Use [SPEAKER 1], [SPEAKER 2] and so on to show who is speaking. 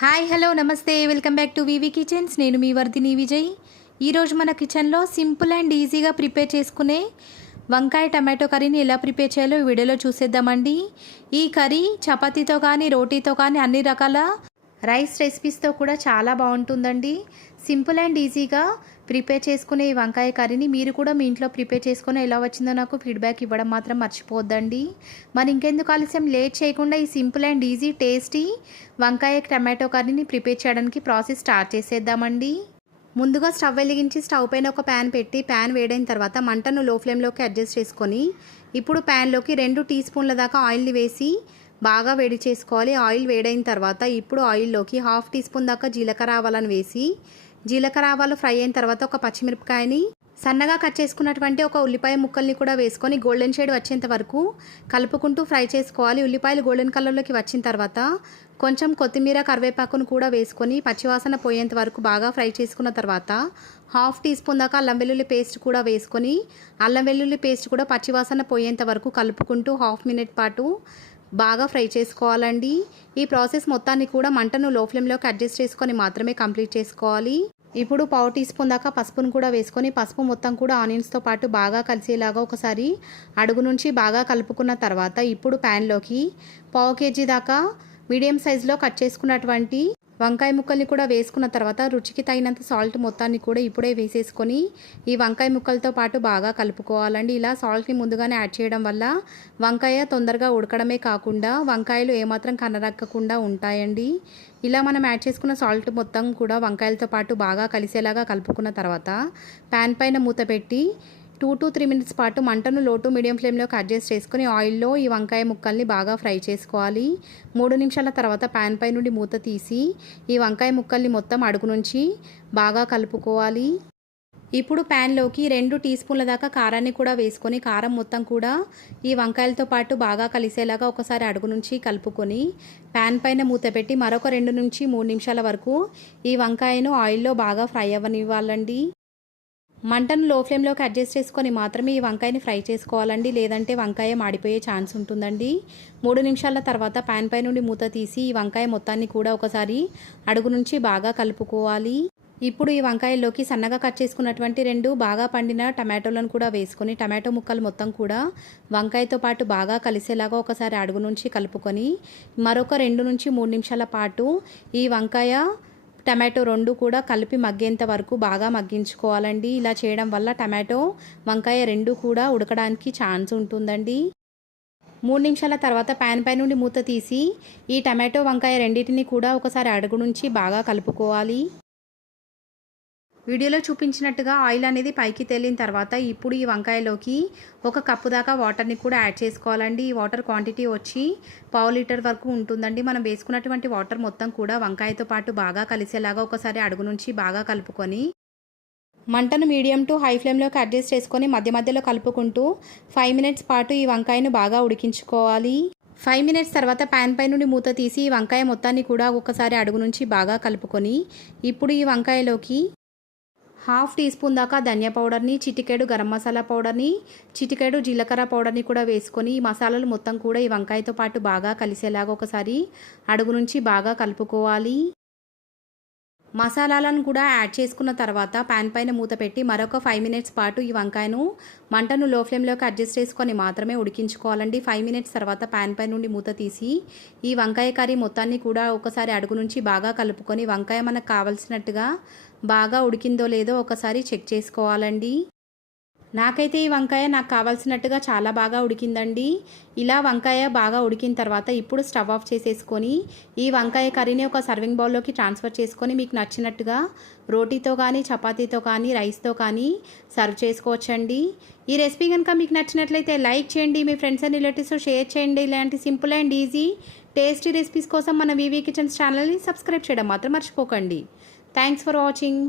[SPEAKER 1] Hi hello నమస్తే. Welcome back to V V kitchens. నేను మీ వర్ధిని విజయ్. ఈరోజు మన కిచెన్లో సింపుల్ అండ్ ఈజీగా ప్రిపేర్ చేసుకునే వంకాయ టమాటో కర్రీని ఎలా ప్రిపేర్ చేయాలో ఈ వీడియోలో చూసేద్దామండి. ఈ కర్రీ చపాతీతో కానీ రోటీతో కానీ అన్ని రకాల రైస్ రెసిపీస్తో కూడా చాలా బాగుంటుందండి. సింపుల్ అండ్ ఈజీగా ప్రిపేర్ చేసుకునే ఈ వంకాయ కర్రీని మీరు కూడా మీ ఇంట్లో ప్రిపేర్ చేసుకుని ఎలా వచ్చిందో నాకు ఫీడ్బ్యాక్ ఇవ్వడం మాత్రం మర్చిపోద్దండి. మరి ఇంకెందుకు ఆలస్యం? లేట్ చేయకుండా ఈ సింపుల్ అండ్ ఈజీ టేస్టీ వంకాయ టమాటో కర్రీని ప్రిపేర్ చేయడానికి ప్రాసెస్ స్టార్ట్ చేసేద్దామండి. ముందుగా స్టవ్ వెలిగించి స్టవ్ పైన ఒక ప్యాన్ పెట్టి ప్యాన్ వేడైన తర్వాత మంటను లో ఫ్లేమ్లోకి అడ్జస్ట్ చేసుకొని ఇప్పుడు ప్యాన్లోకి రెండు టీ స్పూన్ల దాకా ఆయిల్ని వేసి బాగా వేడి చేసుకోవాలి. ఆయిల్ వేడైన తర్వాత ఇప్పుడు ఆయిల్లోకి హాఫ్ టీ స్పూన్ దాకా జీలకర్ర ఆవాలను వేసి జీలకర్ర ఆవాలు ఫ్రై అయిన తర్వాత ఒక పచ్చిమిరపకాయని సన్నగా కట్ చేసుకున్నటువంటి ఒక ఉల్లిపాయ ముక్కల్ని కూడా వేసుకొని గోల్డెన్ షేడ్ వచ్చేంత వరకు కలుపుకుంటూ ఫ్రై చేసుకోవాలి. ఉల్లిపాయలు గోల్డెన్ కలర్లోకి వచ్చిన తర్వాత కొంచెం కొత్తిమీర కరివేపాకును కూడా వేసుకొని పచ్చివాసన పోయేంత వరకు బాగా ఫ్రై చేసుకున్న తర్వాత హాఫ్ టీ స్పూన్ దాకా అల్లం వెల్లుల్లి పేస్ట్ కూడా వేసుకొని అల్లం వెల్లుల్లి పేస్ట్ కూడా పచ్చివాసన పోయేంత వరకు కలుపుకుంటూ హాఫ్ మినిట్ పాటు బాగా ఫ్రై చేసుకోవాలండి. ఈ ప్రాసెస్ మొత్తాన్ని కూడా మంటను లో ఫ్లేమ్లోకి అడ్జస్ట్ చేసుకొని మాత్రమే కంప్లీట్ చేసుకోవాలి. ఇప్పుడు పావు టీ స్పూన్ దాకా పసుపును కూడా వేసుకొని పసుపు మొత్తం కూడా ఆనియన్స్తో పాటు బాగా కలిసేలాగా ఒకసారి అడుగు నుంచి బాగా కలుపుకున్న తర్వాత ఇప్పుడు ప్యాన్లోకి పావు కేజీ దాకా మీడియం సైజులో కట్ చేసుకున్నటువంటి వంకాయ ముక్కల్ని కూడా వేసుకున్న తర్వాత రుచికి తగినంత సాల్ట్ మొత్తాన్ని కూడా ఇప్పుడే వేసేసుకొని ఈ వంకాయ ముక్కలతో పాటు బాగా కలుపుకోవాలండి. ఇలా సాల్ట్ని ముందుగానే యాడ్ చేయడం వల్ల వంకాయ తొందరగా ఉడకడమే కాకుండా వంకాయలు ఏమాత్రం కనరక్కకుండా ఉంటాయండి. ఇలా మనం యాడ్ చేసుకున్న సాల్ట్ మొత్తం కూడా వంకాయలతో పాటు బాగా కలిసేలాగా కలుపుకున్న తర్వాత ప్యాన్ పైన మూత పెట్టి టూ టు త్రీ మినిట్స్ పాటు మంటను లో టు మీడియం ఫ్లేమ్లోకి అడ్జస్ట్ చేసుకుని ఆయిల్లో ఈ వంకాయ ముక్కల్ని బాగా ఫ్రై చేసుకోవాలి. మూడు నిమిషాల తర్వాత ప్యాన్ పై నుండి మూత తీసి ఈ వంకాయ ముక్కల్ని మొత్తం అడుగు నుంచి బాగా కలుపుకోవాలి. ఇప్పుడు ప్యాన్లోకి రెండు టీ స్పూన్ల దాకా కారాన్ని కూడా వేసుకొని కారం మొత్తం కూడా ఈ వంకాయలతో పాటు బాగా కలిసేలాగా ఒకసారి అడుగు నుంచి కలుపుకొని ప్యాన్ పైన మూత పెట్టి మరొక రెండు నుంచి మూడు నిమిషాల వరకు ఈ వంకాయను ఆయిల్లో బాగా ఫ్రై అవ్వనివ్వాలండి. మంటను లో ఫ్లేమ్లోకి అడ్జస్ట్ చేసుకొని మాత్రమే ఈ వంకాయని ఫ్రై చేసుకోవాలండి. లేదంటే వంకాయ మాడిపోయే ఛాన్స్ ఉంటుందండి. మూడు నిమిషాల తర్వాత ప్యాన్ పై నుండి మూత తీసి ఈ వంకాయ మొత్తాన్ని కూడా ఒకసారి అడుగు నుంచి బాగా కలుపుకోవాలి. ఇప్పుడు ఈ వంకాయల్లోకి సన్నగా కట్ చేసుకున్నటువంటి రెండు బాగా పండిన టమాటోలను కూడా వేసుకొని టమాటో ముక్కలు మొత్తం కూడా వంకాయతో పాటు బాగా కలిసేలాగా ఒకసారి అడుగు నుంచి కలుపుకొని మరొక రెండు నుంచి మూడు నిమిషాల పాటు ఈ వంకాయ టమాటో రెండు కూడా కలిపి మగ్గేంత వరకు బాగా మగ్గించుకోవాలండి. ఇలా చేయడం వల్ల టమాటో వంకాయ రెండు కూడా ఉడకడానికి ఛాన్స్ ఉంటుందండి. మూడు నిమిషాల తర్వాత ప్యాన్ పై నుండి మూత తీసి ఈ టమాటో వంకాయ రెండింటిని కూడా ఒకసారి అడుగు నుంచి బాగా కలుపుకోవాలి. వీడియోలో చూపించినట్టుగా ఆయిల్ అనేది పైకి తేలిన తర్వాత ఇప్పుడు ఈ వంకాయలోకి ఒక కప్పు దాకా వాటర్ని కూడా యాడ్ చేసుకోవాలండి. ఈ వాటర్ క్వాంటిటీ వచ్చి పావు లీటర్ వరకు ఉంటుందండి. మనం వేసుకున్నటువంటి వాటర్ మొత్తం కూడా వంకాయతో పాటు బాగా కలిసేలాగా ఒకసారి అడుగు నుంచి బాగా కలుపుకొని మంటను మీడియం టు హై ఫ్లేమ్లోకి అడ్జస్ట్ చేసుకొని మధ్య మధ్యలో కలుపుకుంటూ ఫైవ్ మినిట్స్ పాటు ఈ వంకాయను బాగా ఉడికించుకోవాలి. ఫైవ్ మినిట్స్ తర్వాత ప్యాన్ పై నుండి మూత తీసి ఈ వంకాయ మొత్తాన్ని కూడా ఒకసారి అడుగు నుంచి బాగా కలుపుకొని ఇప్పుడు ఈ వంకాయలోకి హాఫ్ టీ స్పూన్ దాకా ధనియా పౌడర్ని చిటికెడు గరం మసాలా పౌడర్ని చిటికెడు జీలకర్ర పౌడర్ని కూడా వేసుకొని ఈ మసాలాలు మొత్తం కూడా ఈ వంకాయతో పాటు బాగా కలిసేలాగా ఒకసారి అడుగు నుంచి బాగా కలుపుకోవాలి. మసాలాలను కూడా యాడ్ చేసుకున్న తర్వాత ప్యాన్ పైన మూత పెట్టి మరొక ఫైవ్ మినిట్స్ పాటు ఈ వంకాయను మంటను లో ఫ్లేమ్లోకి అడ్జస్ట్ చేసుకొని మాత్రమే ఉడికించుకోవాలండి. ఫైవ్ మినిట్స్ తర్వాత ప్యాన్ పై నుండి మూత తీసి ఈ వంకాయ కర్రీ మొత్తాన్ని కూడా ఒకసారి అడుగు నుంచి బాగా కలుపుకొని వంకాయ మనకు కావలసినట్టుగా బాగా ఉడికిందో లేదో ఒకసారి చెక్ చేసుకోవాలండి. నాకైతే ఈ వంకాయ నాకు కావాల్సినట్టుగా చాలా బాగా ఉడికిందండి. ఇలా వంకాయ బాగా ఉడికిన తర్వాత ఇప్పుడు స్టవ్ ఆఫ్ చేసేసుకొని ఈ వంకాయ కర్రీని ఒక సర్వింగ్ బౌల్లోకి ట్రాన్స్ఫర్ చేసుకొని మీకు నచ్చినట్టుగా రోటీతో కానీ చపాతీతో కానీ రైస్తో కానీ సర్వ్ చేసుకోవచ్చండి. ఈ రెసిపీ కనుక మీకు నచ్చినట్లయితే లైక్ చేయండి మీ ఫ్రెండ్స్ అండ్ రిలేటివ్స్ షేర్ చేయండి. ఇలాంటి simple and easy tasty recipes కోసం మన వివీ కిచెన్స్ ఛానల్ని సబ్స్క్రైబ్ చేయడం మాత్రం మర్చిపోకండి. Thanks for watching.